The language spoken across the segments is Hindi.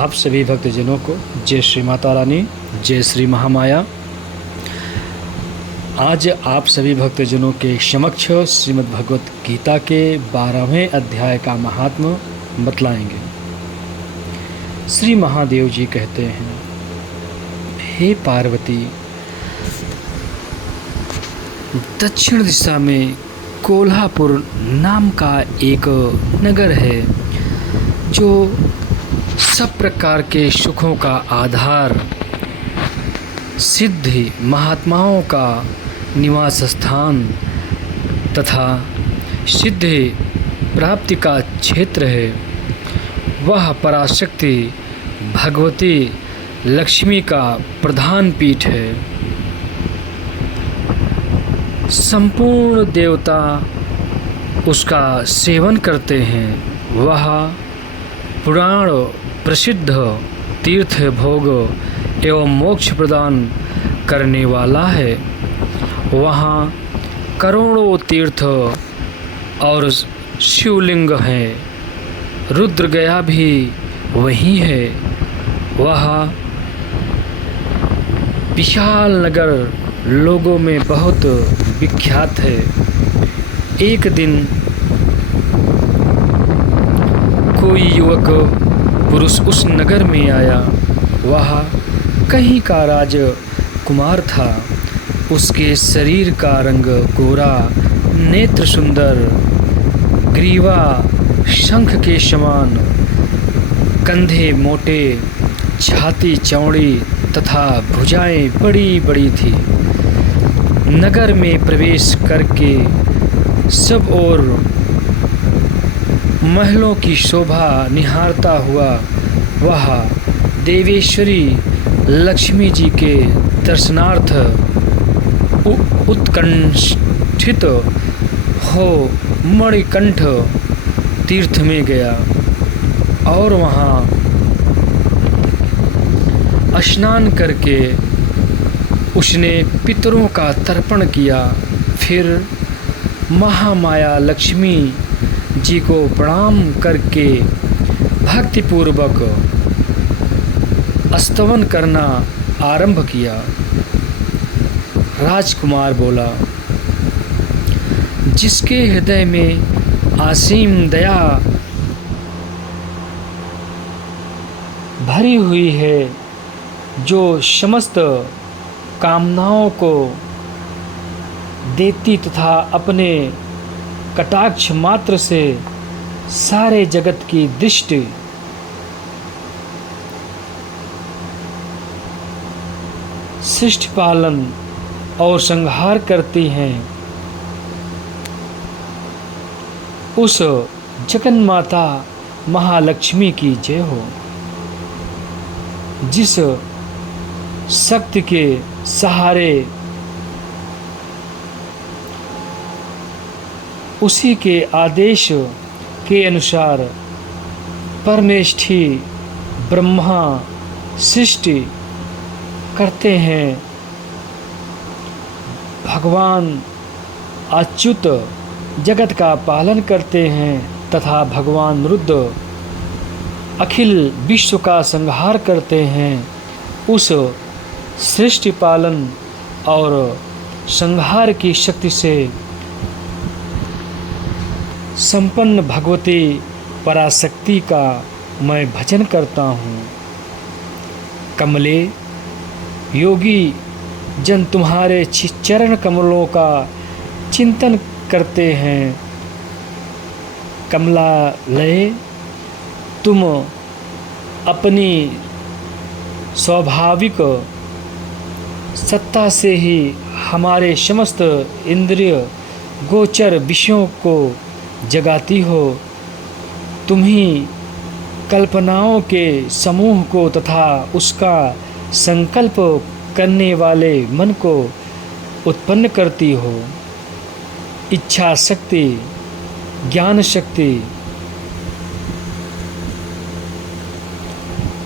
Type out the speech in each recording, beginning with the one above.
आप सभी भक्तजनों को जय श्री माता रानी, जय श्री महामाया। आज आप सभी भक्तजनों के समक्ष श्रीमद् भगवत गीता के 12वें अध्याय का महात्म्य बतलाएंगे। श्री महादेव जी कहते हैं, हे पार्वती, दक्षिण दिशा में कोल्हापुर नाम का एक नगर है जो सब प्रकार के सुखों का आधार, सिद्धि महात्माओं का निवास स्थान तथा सिद्धि प्राप्ति का क्षेत्र है। वह पराशक्ति भगवती लक्ष्मी का प्रधान पीठ है। संपूर्ण देवता उसका सेवन करते हैं। वह पुराण प्रसिद्ध तीर्थ भोग एवं मोक्ष प्रदान करने वाला है। वहाँ करोड़ों तीर्थ और शिवलिंग हैं। रुद्र गया भी वहीं है। वह विशाल नगर लोगों में बहुत विख्यात है। एक दिन कोई युवक पुरुष उस नगर में आया। वह कहीं का राजकुमार था। उसके शरीर का रंग गोरा, नेत्र सुंदर, ग्रीवा शंख के समान, कंधे मोटे, छाती चौड़ी तथा भुजाएं बड़ी बड़ी थी। नगर में प्रवेश करके सब ओर महलों की शोभा निहारता हुआ वह देवेश्वरी लक्ष्मी जी के दर्शनार्थ उत्कंठित हो मणिकंठ तीर्थ में गया और वहाँ स्नान करके उसने पितरों का तर्पण किया। फिर महामाया लक्ष्मी जी को प्रणाम करके भक्तिपूर्वक स्तवन करना आरंभ किया। राजकुमार बोला, जिसके हृदय में असीम दया भरी हुई है, जो समस्त कामनाओं को देती तथा अपने कटाक्ष मात्र से सारे जगत की दृष्टि शिष्ट पालन और संहार करती हैं, उस जगन माता महालक्ष्मी की जय हो। जिस शक्ति के सहारे उसी के आदेश के अनुसार परमेष्ठी ब्रह्मा सृष्टि करते हैं, भगवान अच्युत जगत का पालन करते हैं तथा भगवान रुद्र अखिल विश्व का संहार करते हैं। उस सृष्टि पालन और संहार की शक्ति से संपन्न भगवती पराशक्ति का मैं भजन करता हूँ। कमले, योगी जन तुम्हारे चरण कमलों का चिंतन करते हैं। कमलालय, तुम अपनी स्वाभाविक सत्ता से ही हमारे समस्त इंद्रिय गोचर विषयों को जगाती हो। तुम ही कल्पनाओं के समूह को तथा उसका संकल्प करने वाले मन को उत्पन्न करती हो। इच्छा शक्ति, ज्ञान शक्ति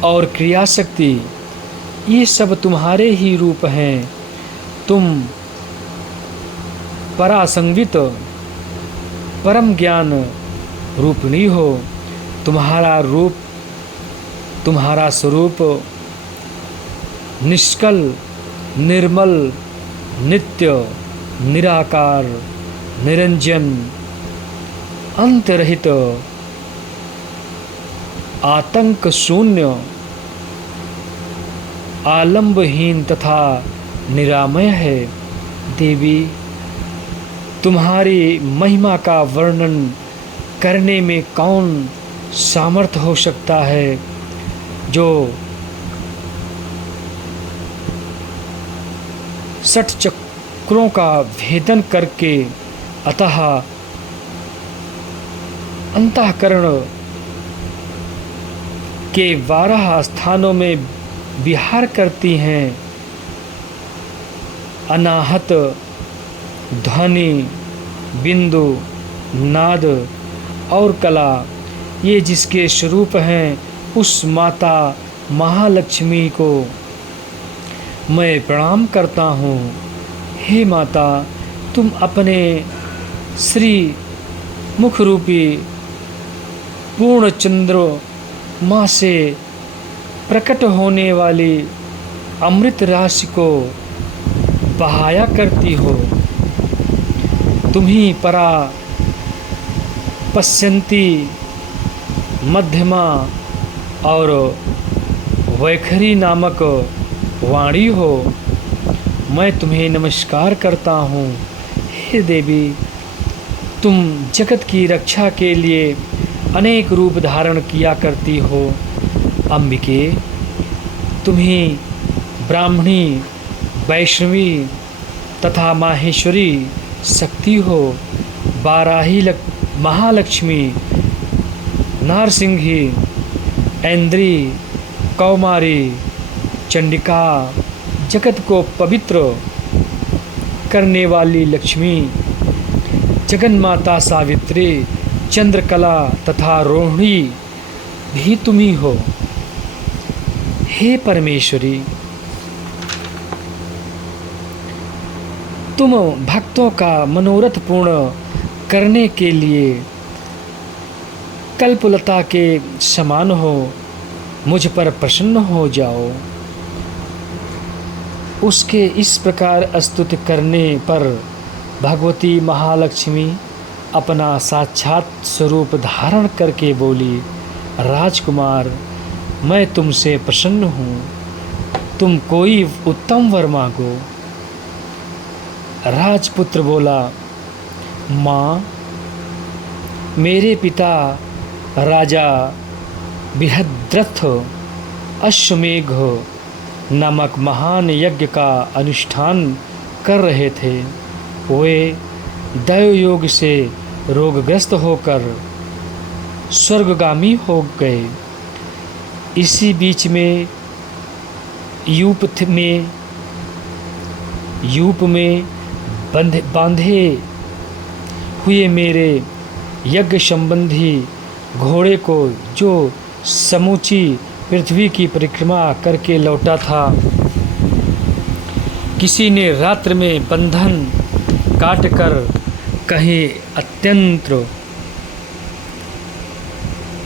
और क्रिया शक्ति, ये सब तुम्हारे ही रूप हैं। तुम परासंवित परम ज्ञान रूपिणी हो। तुम्हारा रूप तुम्हारा स्वरूप निष्कल, निर्मल, नित्य, निराकार, निरंजन, अंतरहित, आतंक शून्य, आलंबहीन तथा निरामय है। देवी, तुम्हारी महिमा का वर्णन करने में कौन सामर्थ्य हो सकता है, जो षट चक्रों का भेदन करके अतः अंतःकरण के 12 स्थानों में विहार करती हैं। अनाहत, ध्वनि, बिंदु, नाद और कला, ये जिसके स्वरूप हैं, उस माता महालक्ष्मी को मैं प्रणाम करता हूँ। हे माता, तुम अपने श्री मुख रूपी पूर्ण चंद्रमा से प्रकट होने वाली अमृत राशि को बहाया करती हो। तुम ही परा, पश्यंती, मध्यमा और वैखरी नामक वाणी हो। मैं तुम्हें नमस्कार करता हूँ। हे देवी, तुम जगत की रक्षा के लिए अनेक रूप धारण किया करती हो। अंबिके, तुम ही ब्राह्मणी, वैष्णवी तथा माहेश्वरी शक्ति हो। बाराही महालक्ष्मी, नारसिंही, ऐन्द्री, कौमारी, चंडिका, जगत को पवित्र करने वाली लक्ष्मी, जगन्माता सावित्री, चंद्रकला तथा रोहिणी भी तुम ही हो। हे परमेश्वरी, तुम भक्तों का मनोरथ पूर्ण करने के लिए कल्पलता के समान हो। मुझ पर प्रसन्न हो जाओ। उसके इस प्रकार स्तुति करने पर भगवती महालक्ष्मी अपना साक्षात स्वरूप धारण करके बोली, राजकुमार, मैं तुमसे प्रसन्न हूँ। तुम कोई उत्तम वर मांगो। राजपुत्र बोला, माँ, मेरे पिता राजा बृहद्रथ अश्वमेघ नामक महान यज्ञ का अनुष्ठान कर रहे थे। वे दैव योग से रोगग्रस्त होकर स्वर्गगामी हो गए। इसी बीच में यूप में बांधे हुए मेरे यज्ञ संबंधी घोड़े को, जो समूची पृथ्वी की परिक्रमा करके लौटा था, किसी ने रात्र में बंधन काटकर कहीं अत्यंत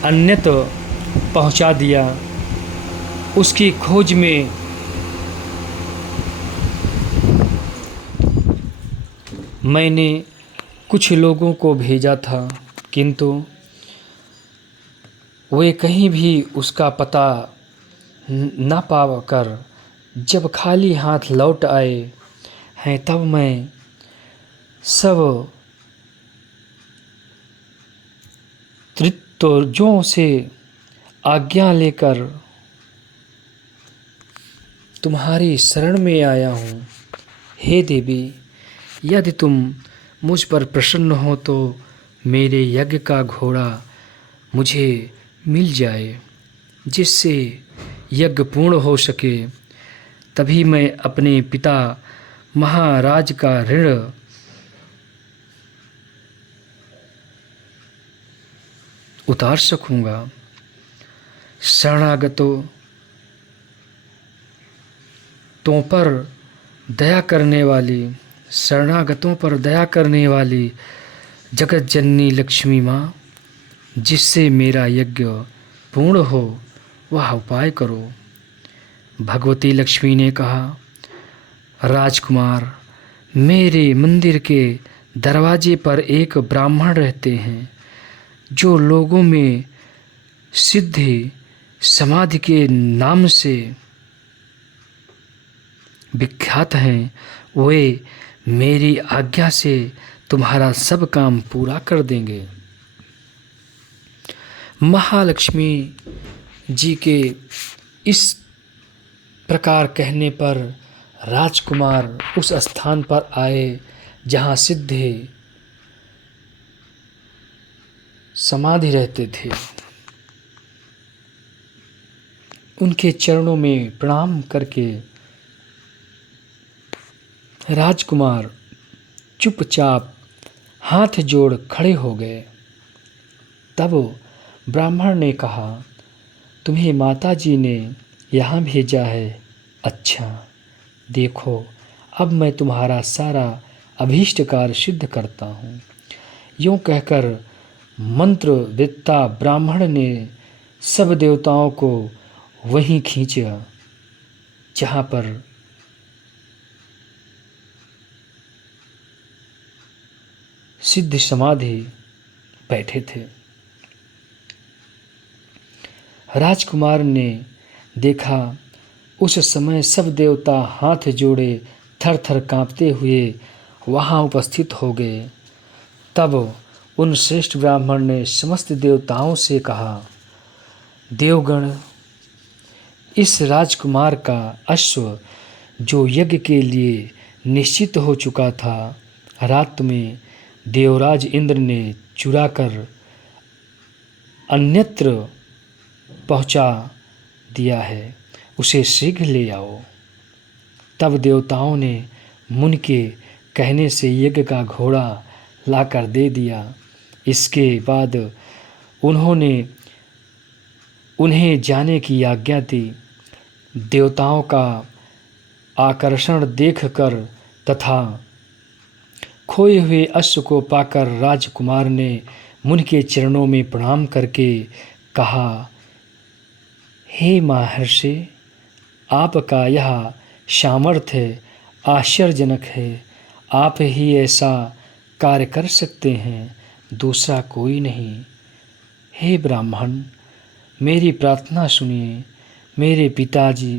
अन्यत्र पहुंचा दिया। उसकी खोज में मैंने कुछ लोगों को भेजा था, किंतु वे कहीं भी उसका पता न पाकर जब खाली हाथ लौट आए हैं, तब मैं सब त्रित्वजों से आज्ञा लेकर तुम्हारी शरण में आया हूँ। हे देवी, यदि तुम मुझ पर प्रसन्न हो तो मेरे यज्ञ का घोड़ा मुझे मिल जाए, जिससे यज्ञ पूर्ण हो सके। तभी मैं अपने पिता महाराज का ऋण उतार सकूँगा। शरणागतों पर दया करने वाली जगत जननी लक्ष्मी माँ, जिससे मेरा यज्ञ पूर्ण हो, वह उपाय करो। भगवती लक्ष्मी ने कहा, राजकुमार, मेरे मंदिर के दरवाजे पर एक ब्राह्मण रहते हैं जो लोगों में सिद्धि समाधि के नाम से विख्यात हैं। वे मेरी आज्ञा से तुम्हारा सब काम पूरा कर देंगे। महालक्ष्मी जी के इस प्रकार कहने पर राजकुमार उस स्थान पर आए जहाँ सिद्धि समाधि रहते थे। उनके चरणों में प्रणाम करके राजकुमार चुपचाप हाथ जोड़ खड़े हो गए। तब ब्राह्मण ने कहा, तुम्हें माताजी ने यहाँ भेजा है। अच्छा, देखो, अब मैं तुम्हारा सारा अभीष्ट कार्य सिद्ध करता हूँ। यूँ कहकर मंत्रवेत्ता ब्राह्मण ने सब देवताओं को वहीं खींचा जहाँ पर सिद्ध समाधि बैठे थे। राजकुमार ने देखा उस समय सब देवता हाथ जोड़े थर थर काँपते हुए वहाँ उपस्थित हो गए। तब उन श्रेष्ठ ब्राह्मण ने समस्त देवताओं से कहा, देवगण, इस राजकुमार का अश्व जो यज्ञ के लिए निश्चित हो चुका था, रात में देवराज इंद्र ने चुराकर अन्यत्र पहुंचा दिया है। उसे शीघ्र ले आओ। तब देवताओं ने मुनि के कहने से यज्ञ का घोड़ा लाकर दे दिया। इसके बाद उन्होंने उन्हें जाने की आज्ञा दी। देवताओं का आकर्षण देखकर तथा खोए हुए अश्व को पाकर राजकुमार ने मुनि के चरणों में प्रणाम करके कहा, हे महर्षि, आपका यह सामर्थ्य आश्चर्यजनक है। आप ही ऐसा कार्य कर सकते हैं, दूसरा कोई नहीं। हे ब्राह्मण, मेरी प्रार्थना सुनिए। मेरे पिताजी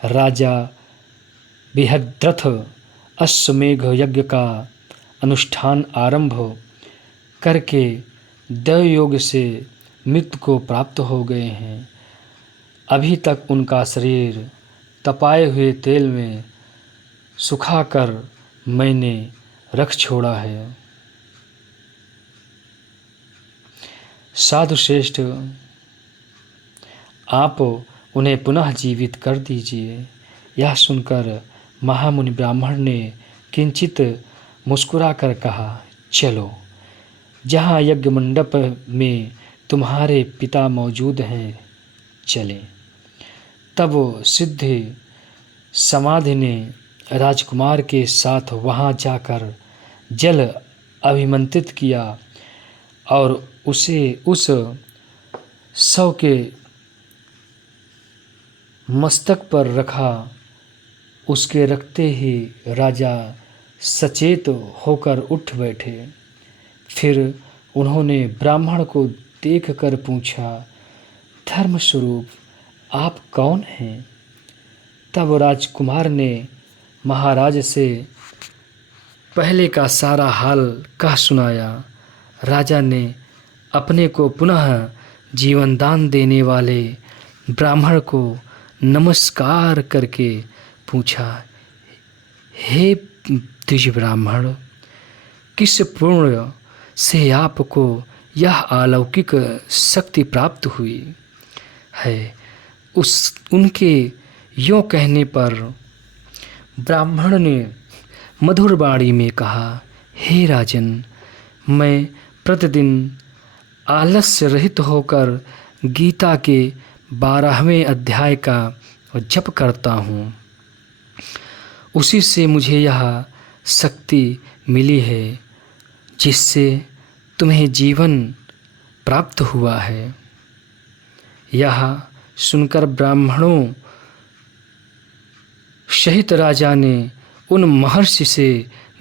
राजा बृहद्रथ अश्वमेघ यज्ञ का अनुष्ठान आरंभ करके दैवयोग से मृत्यु को प्राप्त हो गए हैं। अभी तक उनका शरीर तपाए हुए तेल में सुखाकर मैंने रख छोड़ा है। साधु श्रेष्ठ, आप उन्हें पुनः जीवित कर दीजिए। यह सुनकर महामुनि ब्राह्मण ने किंचित मुस्कुराकर कहा, चलो, जहाँ यज्ञ मंडप में तुम्हारे पिता मौजूद हैं, चलें। तब सिद्धि समाधि ने राजकुमार के साथ वहाँ जाकर जल अभिमंत्रित किया और उसे उस शव के मस्तक पर रखा। उसके रखते ही राजा सचेत होकर उठ बैठे। फिर उन्होंने ब्राह्मण को देखकर पूछा, धर्मस्वरूप, आप कौन हैं? तब राजकुमार ने महाराज से पहले का सारा हाल कह सुनाया। राजा ने अपने को पुनः जीवन दान देने वाले ब्राह्मण को नमस्कार करके पूछा, हे द्विज ब्राह्मण, किस पुण्य से आपको यह अलौकिक शक्ति प्राप्त हुई है? उनके यों कहने पर ब्राह्मण ने मधुर वाणी में कहा, हे राजन, मैं प्रतिदिन आलस्य रहित होकर गीता के 12वें अध्याय का जप करता हूँ। उसी से मुझे यह शक्ति मिली है जिससे तुम्हें जीवन प्राप्त हुआ है। यह सुनकर ब्राह्मणों सहित राजा ने उन महर्षि से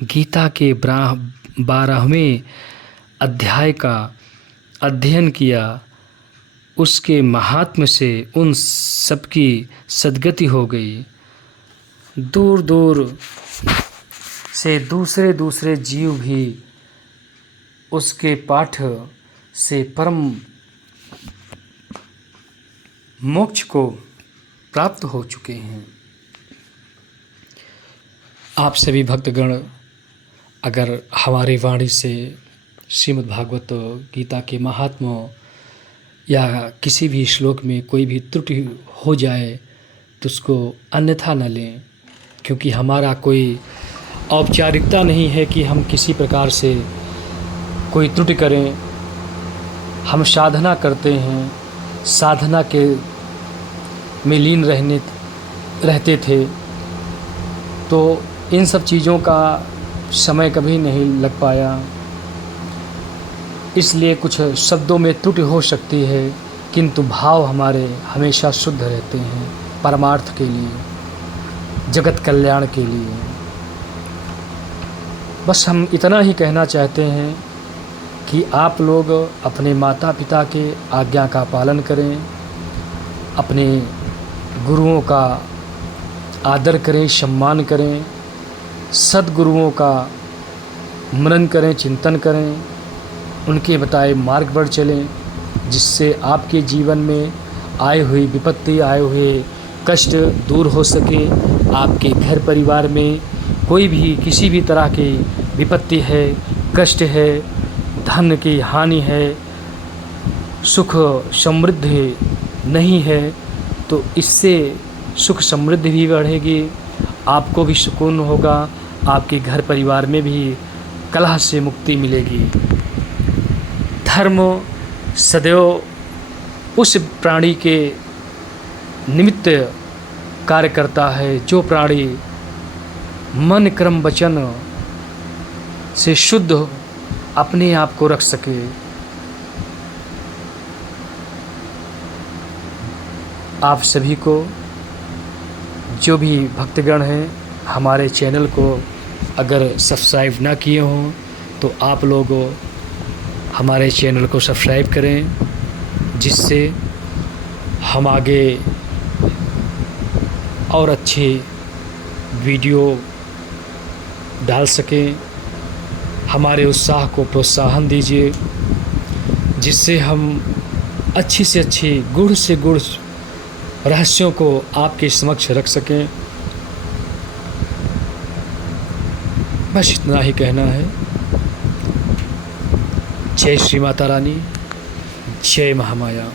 गीता के 12वें अध्याय का अध्ययन किया। उसके महात्म्य से उन सबकी सद्गति हो गई। दूर दूर से दूसरे दूसरे जीव भी उसके पाठ से परम मोक्ष को प्राप्त हो चुके हैं। आप सभी भक्तगण अगर हमारी वाणी से श्रीमद् भागवत गीता के महात्म्य या किसी भी श्लोक में कोई भी त्रुटि हो जाए तो उसको अन्यथा न लें, क्योंकि हमारा कोई औपचारिकता नहीं है कि हम किसी प्रकार से कोई त्रुटि करें। हम साधना करते हैं, साधना के में लीन रहते थे, तो इन सब चीज़ों का समय कभी नहीं लग पाया। इसलिए कुछ शब्दों में त्रुटि हो सकती है, किंतु भाव हमारे हमेशा शुद्ध रहते हैं परमार्थ के लिए, जगत कल्याण के लिए। बस हम इतना ही कहना चाहते हैं कि आप लोग अपने माता पिता के आज्ञा का पालन करें, अपने गुरुओं का आदर करें, सम्मान करें, सद्गुरुओं का मनन करें, चिंतन करें, उनके बताए मार्ग पर चलें, जिससे आपके जीवन में आए हुई विपत्ति, आए हुए कष्ट दूर हो सके। आपके घर परिवार में कोई भी किसी भी तरह की विपत्ति है, कष्ट है, धन की हानि है, सुख समृद्धि नहीं है, तो इससे सुख समृद्धि भी बढ़ेगी, आपको भी सुकून होगा, आपके घर परिवार में भी कलह से मुक्ति मिलेगी। धर्म सदैव उस प्राणी के निमित्त कार्य करता है जो प्राणी मन क्रम वचन से शुद्ध अपने आप को रख सके। आप सभी को, जो भी भक्तगण हैं, हमारे चैनल को अगर सब्सक्राइब ना किए हों तो आप लोग हमारे चैनल को सब्सक्राइब करें, जिससे हम आगे और अच्छे वीडियो डाल सकें। हमारे उत्साह को प्रोत्साहन दीजिए, जिससे हम अच्छी से अच्छी गूढ़ से गूढ़ रहस्यों को आपके समक्ष रख सकें। बस इतना ही कहना है। जय श्री माता रानी, जय महामाया।